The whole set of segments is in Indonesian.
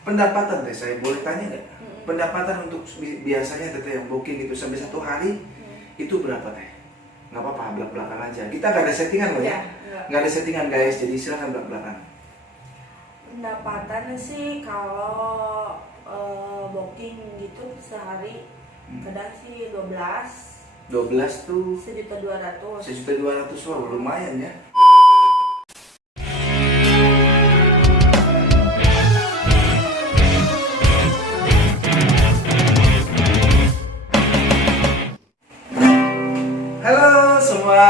Pendapatan teh, saya boleh tanya nggak? Pendapatan untuk biasanya teteh yang booking itu sampai 1 hari itu berapa teh? Nggak apa-apa, belak-belakan aja. Kita nggak ada settingan loh ya. Nggak ada settingan guys, jadi silahkan belak-belakan. Pendapatan sih kalau booking gitu sehari kadang sih 12 tuh 1.200.000. 1.200.000, wah lumayan ya. Halo semua,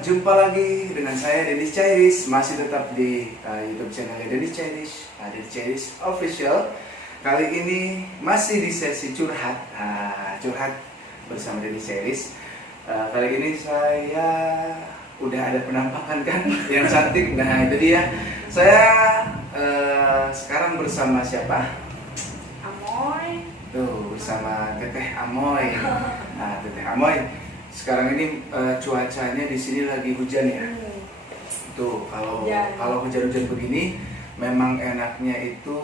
jumpa lagi dengan saya Dennis Chairis, masih tetap di YouTube channel Dennis Chairis, Dennis Chairis Official. Kali ini masih di sesi curhat, curhat bersama Dennis Chairis. Kali ini saya udah ada penampakan kan, yang cantik. Nah itu dia. Saya sekarang bersama siapa? Amoy. Tuh bersama Teteh Amoy. Nah Teteh Amoy. Sekarang ini cuacanya di sini lagi hujan ya. Tuh kalau hujan-hujan begini memang enaknya itu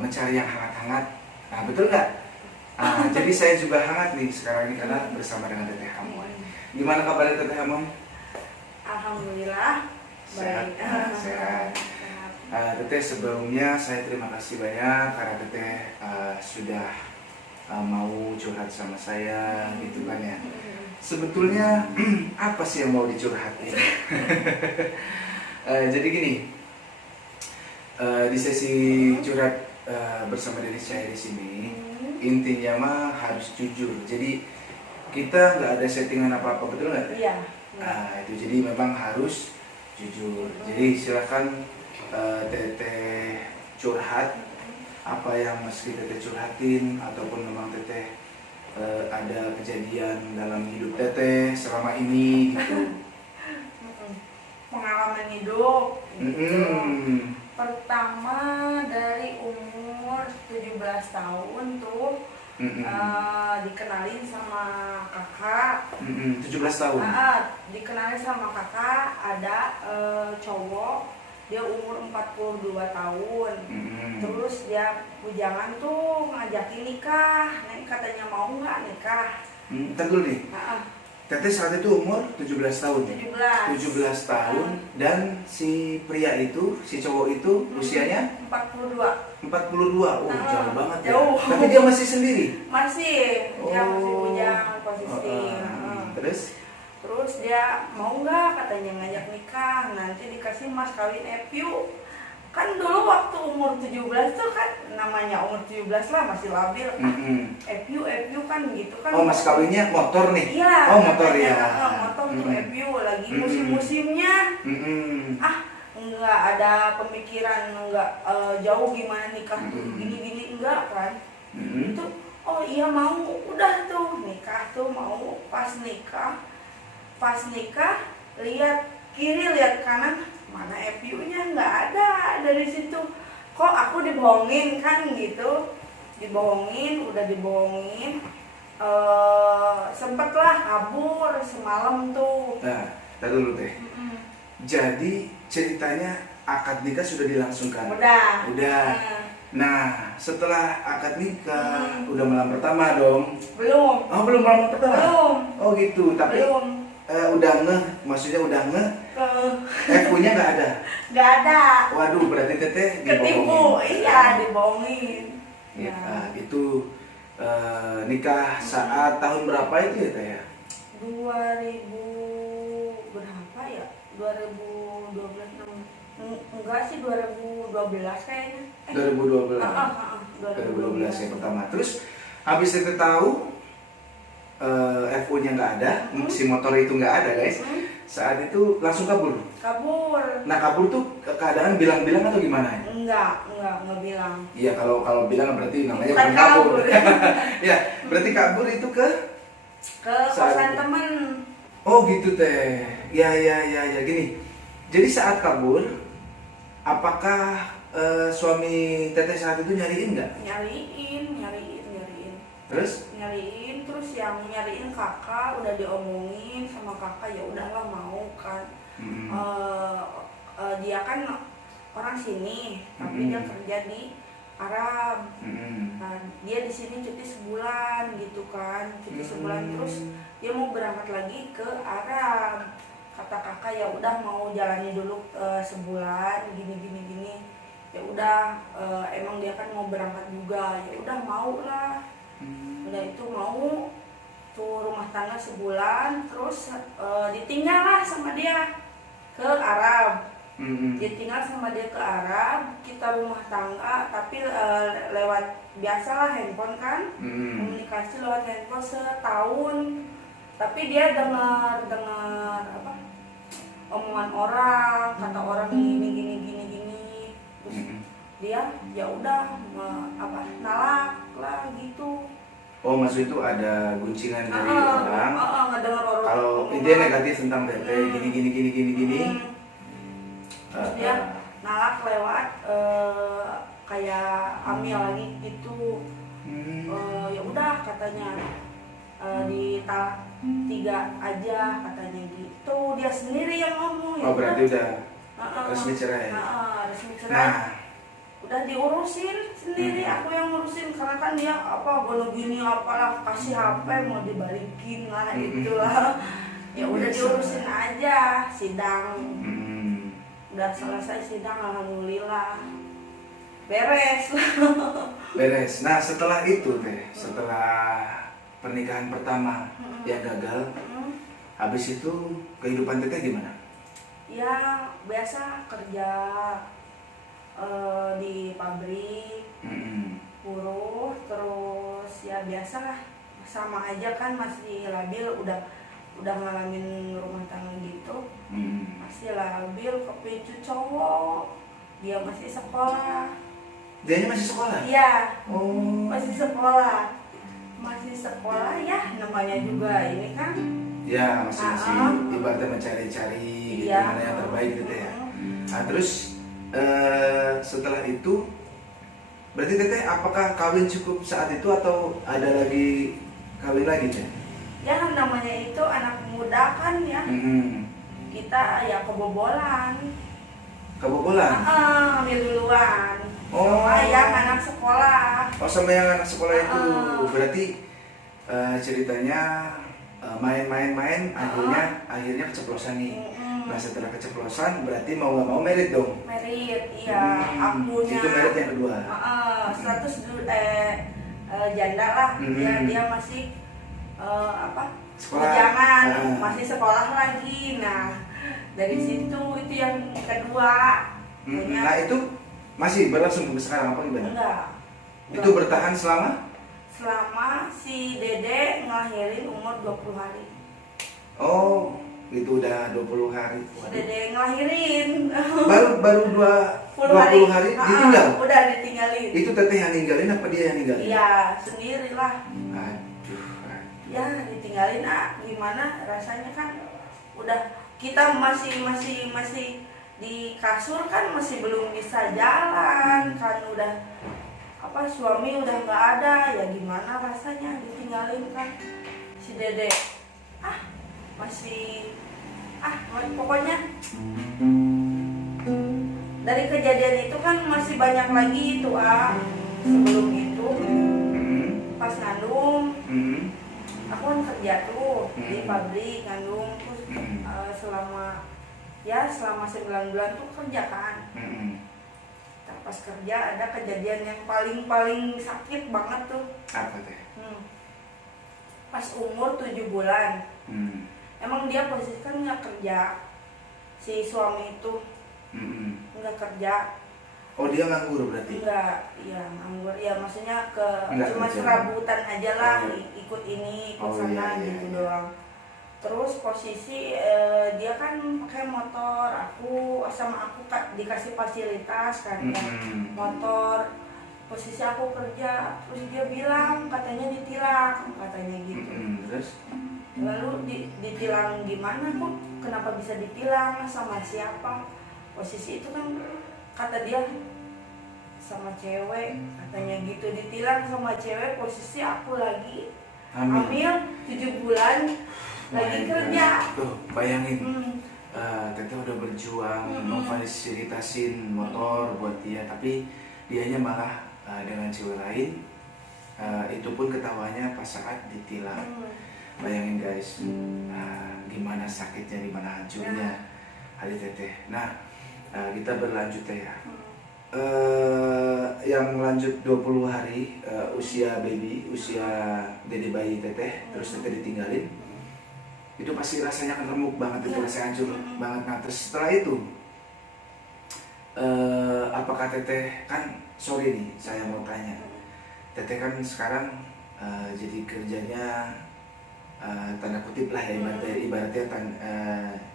mencari yang hangat-hangat. Nah betul nggak? Jadi saya juga hangat nih sekarang ini karena bersama dengan Teteh Amoy. Gimana kabarnya Teteh Amoy? Alhamdulillah Sehat. baik. Sehat. Teteh sebelumnya saya terima kasih banyak karena Teteh sudah mau curhat sama saya gitu kan ya. Sebetulnya apa sih yang mau dicurhatin? Jadi gini, di sesi curhat bersama Dennis Chairis ini intinya mah harus jujur. Jadi kita nggak ada settingan apa-apa, betul nggak? Iya. Itu jadi memang harus jujur. Jadi silakan Teteh curhat apa yang mesti Teteh curhatin, ataupun memang Teteh ada kejadian dalam hidup Teteh selama ini gitu. Pengalaman hidup gitu. Pertama dari umur 17 tahun tuh dikenalin sama kakak. 17 tahun. Dikenalin sama kakak ada cowok, dia umur 42 tahun. Terus dia bujangan tuh ngajakin nikah. Neng katanya mau nggak nikah? Ntar dulu nih. Teteh saat itu umur 17 tahun. 17 tahun dan si pria itu, si cowok itu usianya 42. 42. Oh, jauh banget ya. Jauh. Tapi dia masih sendiri. Dia masih bujang posisi. Terus dia mau nggak katanya ngajak nikah, nanti dikasih mas kawin EPU. Kan dulu waktu umur 17 tuh kan namanya umur 17 lah masih labil. EPU kan gitu kan. Oh, mas kawinnya motor nih? Iya. Oh, motor ya. Motor tuh EPU lagi musim-musimnya. Enggak ada pemikiran enggak jauh gimana nikah tuh gini-gini enggak kan. Itu oh iya mau, udah tuh nikah tuh mau. Pas nikah lihat kiri lihat kanan, mana EPU-nya nggak ada dari situ. Kok aku dibohongin kan gitu, udah dibohongin. Sempetlah kabur semalam tuh. Nah, tadi dulu teh. Jadi ceritanya akad nikah sudah dilangsungkan. Udah. Nah, setelah akad nikah, udah malam pertama dong? Belum. Oh, belum malam pertama? Belum. Oh gitu, tapi belum. Udah maksudnya udah EPU-nya nggak ada? Nggak ada. Waduh, berarti Teteh ketipu. Iya, dibohongin. Ya, itu nikah saat tahun berapa itu ya Teh ya? 2000 berapa ya? 2012 enggak sih 2012 kayaknya. 2012. 2012 yang pertama. Terus habis Teteh tahu FU-nya nggak ada, si motor itu nggak ada guys. Saat itu langsung kabur. Nah kabur tuh keadaan bilang-bilang atau gimana? Enggak bilang. Iya kalau bilang berarti namanya bukan kabur. Ya berarti kabur itu ke kosan teman. Oh gitu Teh. Ya gini. Jadi saat kabur, apakah suami Teteh saat itu nyariin nggak? Nyariin. Terus yang nyariin kakak, udah diomongin sama kakak, ya udahlah mau kan. Dia kan orang sini, tapi dia kerja di Arab. Nah, dia di sini cuti sebulan gitu kan, cuti sebulan terus dia mau berangkat lagi ke Arab. Kata kakak ya udah mau jalani dulu sebulan gini. Ya udah emang dia kan mau berangkat juga, ya udah mau lah. Udah itu mau tuh rumah tangga sebulan terus ditinggal lah sama dia ke Arab. Dia tinggal sama dia ke Arab, kita rumah tangga tapi lewat biasalah handphone kan, komunikasi lewat handphone setahun. Tapi dia dengar apa omongan orang, kata orang gini terus dia ya udah nalak lah gitu. Oh, maksud itu ada guncingan dari orang. Ngedengar orang. Kalau intinya negatif tentang teteh gini. Terus dia nalak lewat kayak hamil lagi gitu. Ya udah katanya ditalak 3 aja katanya gitu. Dia sendiri yang ngomong. Oh, berarti udah resmi cerai. Resmi cerai. Nah, udah diurusin sendiri, aku yang ngurusin karena kan dia bono gini apalah, kasih HP mau dibalikin lah itulah. Ya udah diurusin aja, sidang. Udah selesai sidang, alhamdulillah beres. Beres. Nah, setelah itu teh, setelah pernikahan pertama yang gagal, habis itu kehidupan teteh gimana? Ya biasa kerja di pabrik, buruh, terus ya biasalah, sama aja kan, masih labil, udah ngalamin rumah tangga gitu, masih labil, kepicu cowok, dia masih sekolah. Dianya masih sekolah? Iya. Oh. Masih sekolah ya, namanya juga ini kan. Ya, masih ibaratnya mencari-cari gitu, mana yang terbaik gitu ya. Nah, terus setelah itu berarti teteh apakah kawin cukup saat itu atau ada lagi kawin lagi teh? Ya namanya itu anak muda kan ya. Kita ya kebobolan. Ambil duluan. Sama yang anak sekolah. Oh, sama yang anak sekolah itu. Berarti ceritanya main-main akhirnya keceplosan nih. Nah, setelah keceplosan berarti mau nggak mau merit dong? Merit, iya. Akunya itu merit yang kedua. Status janda lah. Dia masih sekolah. Jangan masih sekolah lagi. Nah, dari situ itu yang kedua. Nah, itu masih berlangsung sampai sekarang apa gimana? Enggak. Itu bertahan selama si Dede ngelahirin umur 20 hari. Oh, itu udah 20 hari. Si Dede ngelahirin. Baru 20 hari ditinggal? Udah ditinggalin. Itu teteh yang ninggalin apa dia yang ninggalin? Iya, sendirilah. Aduh. Ya, ditinggalin gimana rasanya kan udah kita masih di kasur kan, masih belum bisa jalan kan, udah suami udah nggak ada, ya gimana rasanya ditinggalin kan. Si Dede pokoknya dari kejadian itu kan masih banyak lagi itu sebelum itu pas ngandung. Aku kan kerja tuh di pabrik ngandung terus selama 9 bulan tuh kerja kan. Pas kerja ada kejadian yang paling sakit banget tuh. Apa teh? Pas umur 7 bulan. Emang dia posisi kan nggak kerja, si suami itu nggak kerja. Oh, dia nganggur berarti? Enggak, iya nganggur. Ya maksudnya cuma kerja. Serabutan aja lah, ikut ini, ikut sana gitu doang. Terus posisi dia kan pakai motor, aku dikasih fasilitas kan ya, motor. Posisi aku kerja, terus dia bilang katanya ditilang, katanya gitu. Terus? Lalu ditilang gimana kok? Kenapa bisa ditilang? Sama siapa? Posisi itu kan kata dia sama cewek, katanya gitu, ditilang sama cewek. Posisi aku lagi hamil 7 bulan. Lagi kerja. Tuh, bayangin. Teteh udah berjuang memfasilitasin motor buat dia, tapi dianya malah dengan cewek lain, itu pun ketawanya pas saat ditilang. Bayangin guys, gimana sakitnya, gimana hancurnya hati teteh. Nah, kita berlanjut ya. Yang lanjut 20 hari usia baby, usia dede bayi teteh, terus teteh ditinggalin, itu pasti rasanya kan remuk banget, itu rasanya hancur banget. Nah, terus setelah itu apakah teteh, kan sorry nih saya mau tanya, teteh kan sekarang jadi kerjanya tanda kutip lah ya, ibaratnya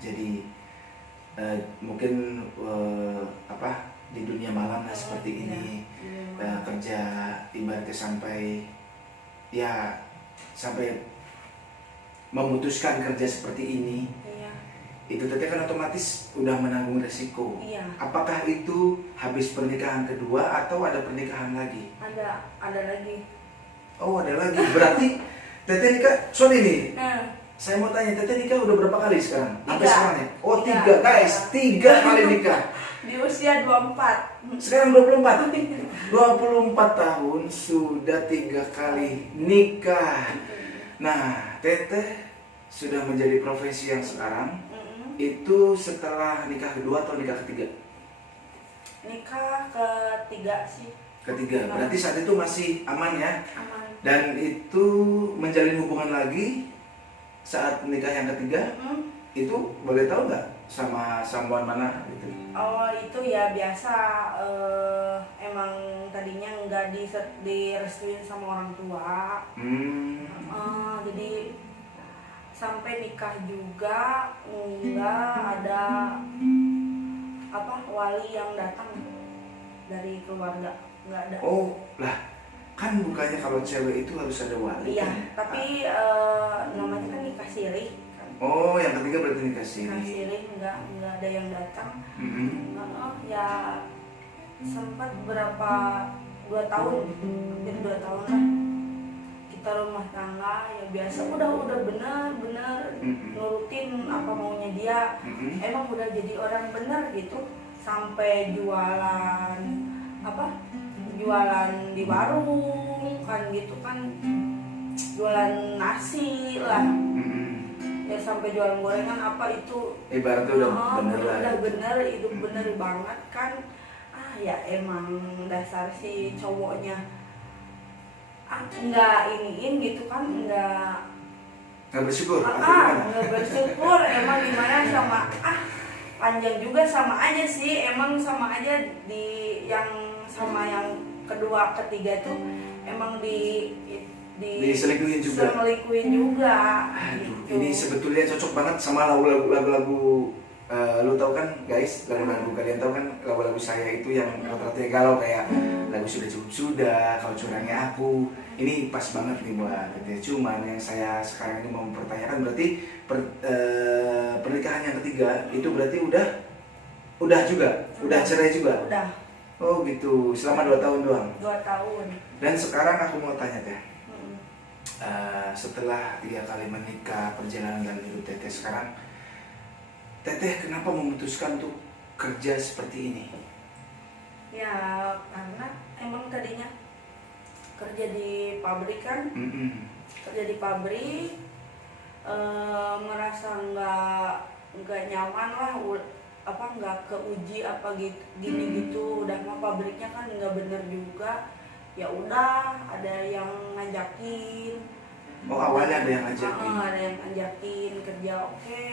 jadi mungkin di dunia malam lah seperti ini, kerja ibaratnya sampai memutuskan kerja seperti ini. Itu teteh kan otomatis udah menanggung resiko. Apakah itu habis pernikahan kedua atau ada pernikahan lagi? Ada lagi. Oh, ada lagi. Berarti teteh nikah, sorry nih, saya mau tanya, teteh nikah udah berapa kali sekarang? Sampai sekarang ya? Oh, 3 guys, 3 kali nikah. Di usia 24. Sekarang 24. 24 tahun sudah 3 kali nikah. Nah, teteh sudah menjadi profesi yang sekarang. Itu setelah nikah kedua atau nikah ketiga? Nikah ketiga sih. Ketiga, berarti saat itu masih aman ya? Aman. Dan itu menjalin hubungan lagi saat nikah yang ketiga? Itu boleh tahu nggak sama sambungan mana gitu? Oh, itu ya biasa, emang tadinya nggak direstuin sama orang tua. Jadi sampai nikah juga nggak ada wali yang datang dari keluarga, nggak ada. Oh lah, kan bukannya kalau cewek itu harus ada wali? Iya, kan? tapi namanya kan nikah sirih. Oh, yang ketiga berarti nikah sirih. Nikah sirih nggak ada yang datang. Ya sempat berapa 2 tahun, hampir 2 tahun lah. Kita rumah tangga ya biasa, udah benar-benar nurutin apa maunya dia. Emang udah jadi orang benar gitu, sampai jualan di warung kan gitu kan, jualan nasi lah, ya sampai jualan gorengan apa itu. Ibaratnya udah bener lah. Udah bener, hidup bener banget kan. Ya emang dasar si cowoknya nggak iniin gitu kan, nggak bersyukur. Nggak bersyukur. Emang gimana sama panjang juga sama aja sih, emang sama aja di yang sama yang kedua ketiga tuh emang diselingkuhin juga. Aduh, gitu. ini sebetulnya cocok banget sama lagu-lagu. Lu tahu kan guys, lagu-lagu kalian tahu kan, lagu-lagu saya itu yang rata-rata galau, kayak lagu sudah cukup sudah, kau curangnya aku. Ini pas banget nih buat teteh. Cuman yang saya sekarang ini mau mempertanyakan, berarti pernikahan yang ketiga itu berarti udah juga, udah cerai juga. Udah. Oh gitu, selama 2 tahun doang. 2 tahun. Dan sekarang aku mau tanya teh, setelah 3 kali menikah, perjalanan dalam hidup teteh sekarang, teteh kenapa memutuskan untuk kerja seperti ini? Ya karena emang tadinya kerja di pabrik kan, kerja di pabrik, merasa nggak nyaman lah, nggak keuji apa gitu, gini gitu. Udah mah pabriknya kan nggak bener juga. Ya udah, ada yang ngajakin. Oh, awalnya ada yang ngajakin. Ada yang ngajakin kerja, oke.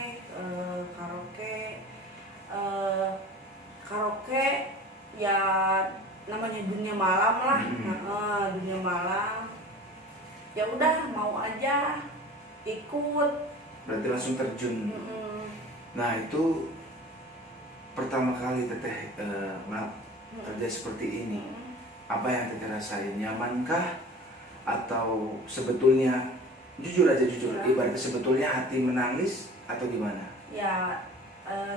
Karaoke ya namanya dunia malam lah. Dunia malam. Ya udah, mau aja ikut. Berarti langsung terjun. Nah, itu pertama kali teteh kerja seperti ini. Apa yang teteh rasain? Nyamankah? Atau sebetulnya jujur, ibaratnya sebetulnya hati menangis atau gimana? Ya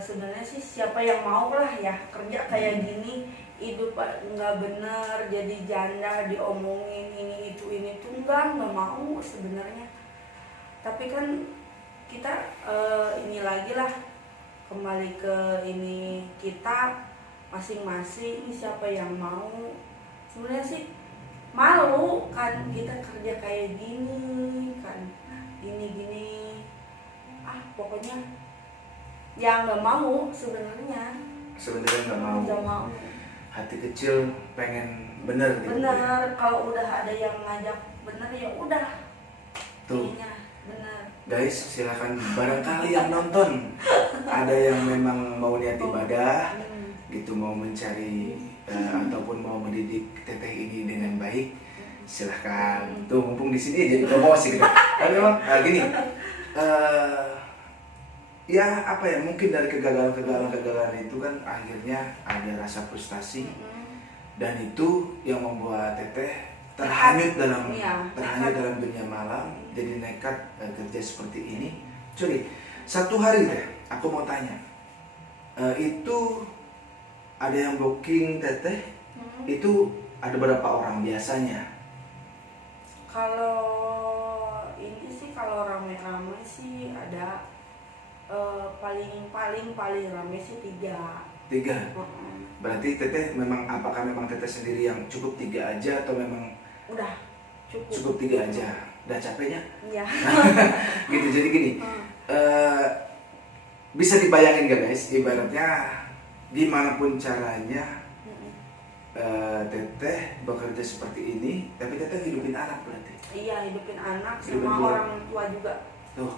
sebenarnya sih siapa yang mau lah ya kerja kayak gini, hidup nggak bener, jadi janda, diomongin ini tuh nggak mau sebenarnya. Tapi kan kita ini lagi lah, kembali ke ini kita masing-masing, siapa yang mau sebenarnya sih malu kan, kita kerja kayak gini kan, gini pokoknya ya nggak mau sebenarnya nggak mau. Hati kecil pengen bener gitu. Bener, kalau udah ada yang ngajak bener ya udah Tuh ininya bener. guys, silakan barangkali yang nonton ada yang memang mau niat ibadah gitu, mau mencari ataupun mau mendidik teteh ini dengan baik, silahkan. Tuh mumpung di sini jadi promosi gitu. Tapi memang gini, ya apa ya, mungkin dari kegagalan itu kan akhirnya ada rasa frustasi, dan itu yang membuat teteh terhanyut dalam dunia malam, jadi nekat kerja seperti ini. Sorry, satu hari teh aku mau tanya, itu ada yang booking teteh itu ada berapa orang biasanya? Kalau ini sih, kalau rame-rame sih ada paling rame sih 3. Berarti teteh memang, apakah memang teteh sendiri yang cukup 3 aja atau memang udah cukup 3 aja? Udah capeknya? Iya. Gitu, jadi gini, bisa dibayangin gak guys, ibaratnya gimana pun caranya teteh bekerja seperti ini, tapi teteh hidupin anak berarti? Iya, hidupin anak sama orang tua juga. Tuh,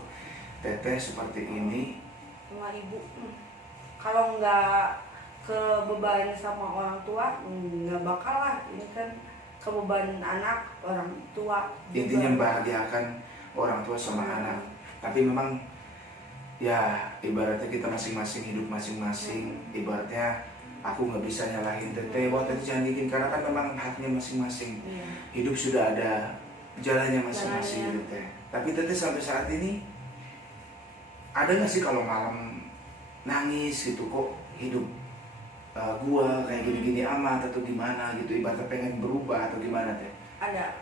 teteh seperti ini sama ibu. Kalau nggak kebeban sama orang tua, nggak bakal lah. Ini kan kebeban anak, orang tua juga. Intinya membahagiakan orang tua sama anak. Tapi memang ya ibaratnya kita masing-masing hidup masing-masing. Ibaratnya aku nggak bisa nyalahin teteh, wah teteh jangan gini, karena kan memang haknya masing-masing. Hidup sudah ada jalannya masing-masing gitu teh. Tapi teteh sampai saat ini ada nggak sih kalau malam nangis gitu, kok hidup gua kayak gini-gini amat atau gimana gitu, ibaratnya pengen berubah atau gimana teh? Ada,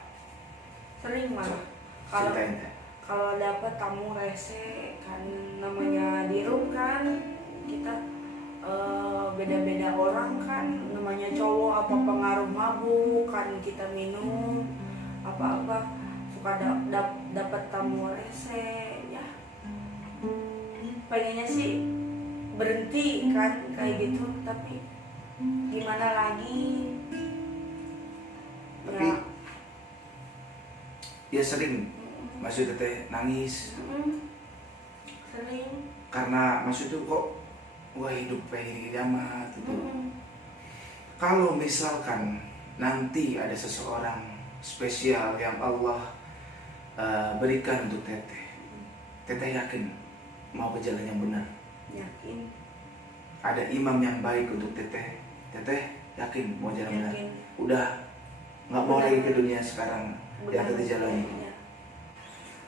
sering malah. Ceritain teh. Kalau dapat tamu rese kan, namanya di room kan kita beda-beda orang kan, namanya cowok, apa pengaruh mabuk kan, kita minum apa-apa suka dapat tamu rese ya. Pengennya sih berhenti kan kayak gitu, tapi gimana lagi. Tapi ya sering maksud teteh nangis. Sering. Karena maksud itu kok gua hidup kayak gini amat gitu. Kalau misalkan nanti ada seseorang spesial yang Allah berikan untuk teteh, teteh yakin mau ke jalan yang benar? Yakin. Ada imam yang baik untuk teteh, teteh yakin mau jalan benar? Udah nggak mau lagi ke dunia sekarang yang teteh jalani.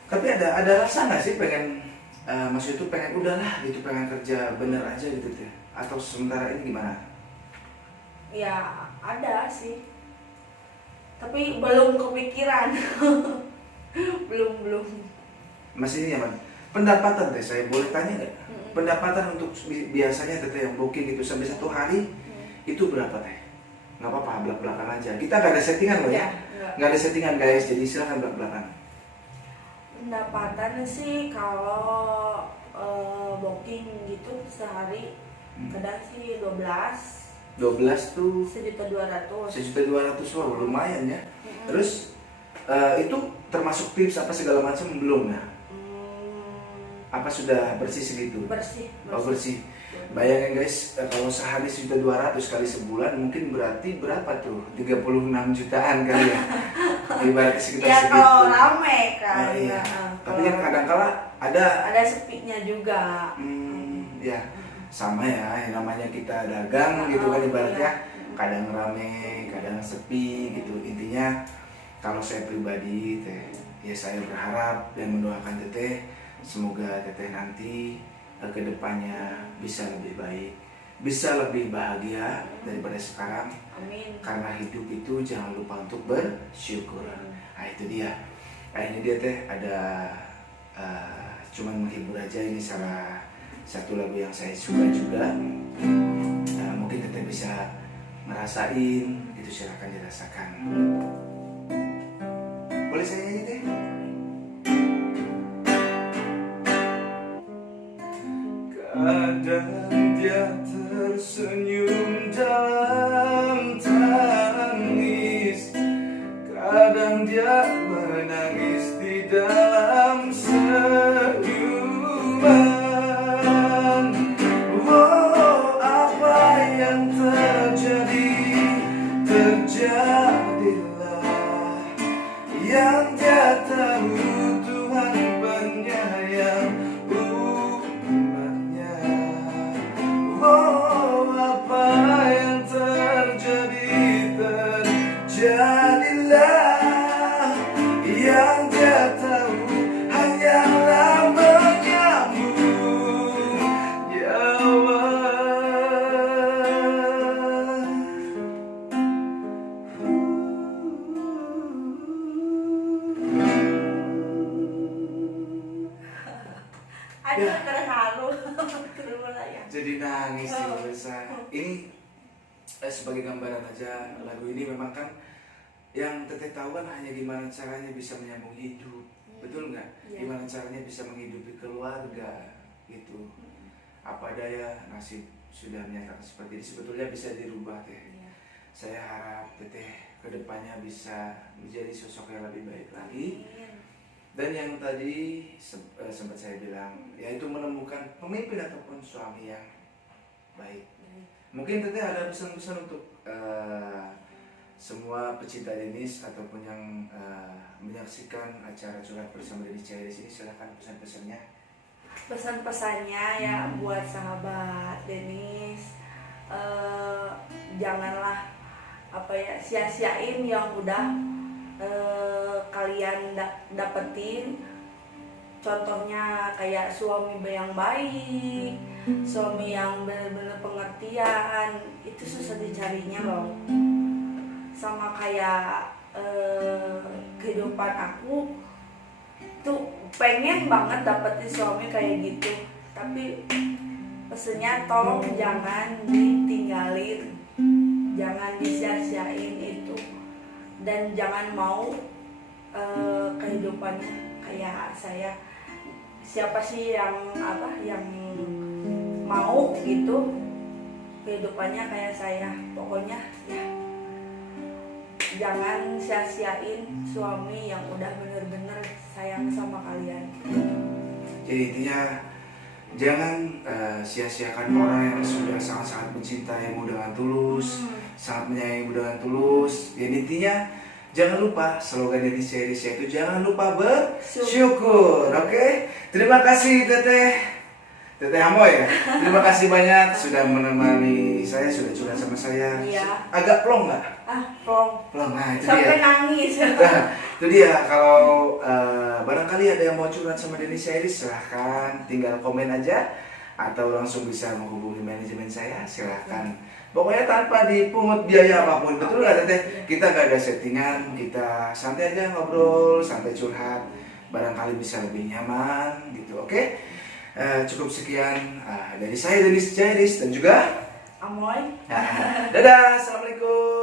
Tapi ada rasa nggak sih pengen, maksud itu pengen udahlah gitu, pengen kerja bener aja gitu teh? Atau sementara ini gimana? Ya ada sih, tapi belum kepikiran. belum. Masih ini nyaman. Pendapatan teh, saya boleh tanya nggak? Pendapatan untuk biasanya teteh yang booking itu sampai 1 hari itu berapa teh? Nggak apa-apa, belak-belakan aja. Kita nggak ada settingan loh ya. Nggak ada settingan guys, jadi silakan belak-belakan. Pendapatan sih kalau booking gitu sehari kadang sih 12 tuh 1.200.000. 1.200.000, wah lumayan ya. Terus itu termasuk tips apa segala macam belum ya? Apa sudah bersih segitu? Bersih. Oh bersih. Bayangin guys, kalau sehari 1.200.000 kali sebulan mungkin berarti berapa tuh? 36 jutaan kali ya. Ibaratnya sekitar ya, segitu. kalau rame kan. Oh, iya. Tapi kan kadang-kala ada sepinya juga. Ya sama ya, yang namanya kita dagang gitu kan, ibaratnya kadang rame, kadang sepi gitu. Intinya kalau saya pribadi teh, ya saya berharap dan mendoakan teteh semoga teteh nanti ke depannya bisa lebih baik, bisa lebih bahagia daripada sekarang. Amin. Karena hidup itu jangan lupa untuk bersyukur. Nah itu dia. Nah ini dia teh, ada cuman menghibur aja, ini salah satu lagu yang saya suka juga. Mungkin teteh bisa ngerasain, itu silakan dirasakan. Boleh saya nyanyi teh? Kadang dia tersenyum dalam tangis, kadang dia menangis di dalam senyuman. Oh, apa yang terjadi, terjadilah. Yang dia tahu Tuhan penyayang umatnya. Oh, apa yang terjadi, terjadilah. Yang dia tahu hanyalah menyambung nyawa. Aduh, terharu. Ya. Jadi nangis sih pemirsa. Ini sebagai gambaran aja, lagu ini memang kan yang teteh tahu kan hanya gimana caranya bisa menyambung hidup, betul nggak? Iya. Gimana caranya bisa menghidupi keluarga gitu. Apa daya nasib sudah menyatakan seperti ini, sebetulnya bisa dirubah teh. Iya. Saya harap teteh kedepannya bisa menjadi sosok yang lebih baik lagi. Dan yang tadi sempat saya bilang, yaitu menemukan pemimpin ataupun suami yang baik. Mungkin teteh ada pesan-pesan untuk semua pecinta Denis ataupun yang menyaksikan acara curhat bersama Denis Chairis ini, silahkan pesan-pesannya. Pesan-pesannya ya buat sahabat Denis, janganlah sia-siain yang udah kalian dapetin. Contohnya kayak suami yang baik, suami yang benar-benar pengertian, itu susah dicarinya loh. Sama kayak kehidupan aku tuh pengen banget dapetin suami kayak gitu, tapi pesennya tolong jangan ditinggalin, jangan disia-siain itu, dan jangan mau kehidupannya kayak saya. Siapa sih yang mau gitu kehidupannya kayak saya? Pokoknya ya jangan sia-siain suami yang udah bener-bener sayang sama kalian. Jadi intinya jangan sia-siakan orang yang sudah sangat-sangat mencintaimu dengan tulus, sangat menyayangimu dengan tulus. Jadi intinya jangan lupa slogan Denis Chairis, yaitu jangan lupa bersyukur. Oke? Terima kasih Teteh Amoy ya. Terima kasih banyak sudah menemani saya, sudah curhat sama saya. Iya. Agak plong nggak? Plong. Nah itu Sampai dia. nangis. Nah, itu dia. Kalau barangkali ada yang mau curhat sama Denis Chairis, silahkan tinggal komen aja, atau langsung bisa menghubungi manajemen saya, silahkan. Pokoknya tanpa dipungut biaya apapun, betul nggak Teteh? Kita nggak ada settingan, kita santai aja ngobrol, santai curhat, barangkali bisa lebih nyaman gitu. Oke? Cukup sekian dari saya Denis Chairis dan juga Amoy. dadah, assalamualaikum.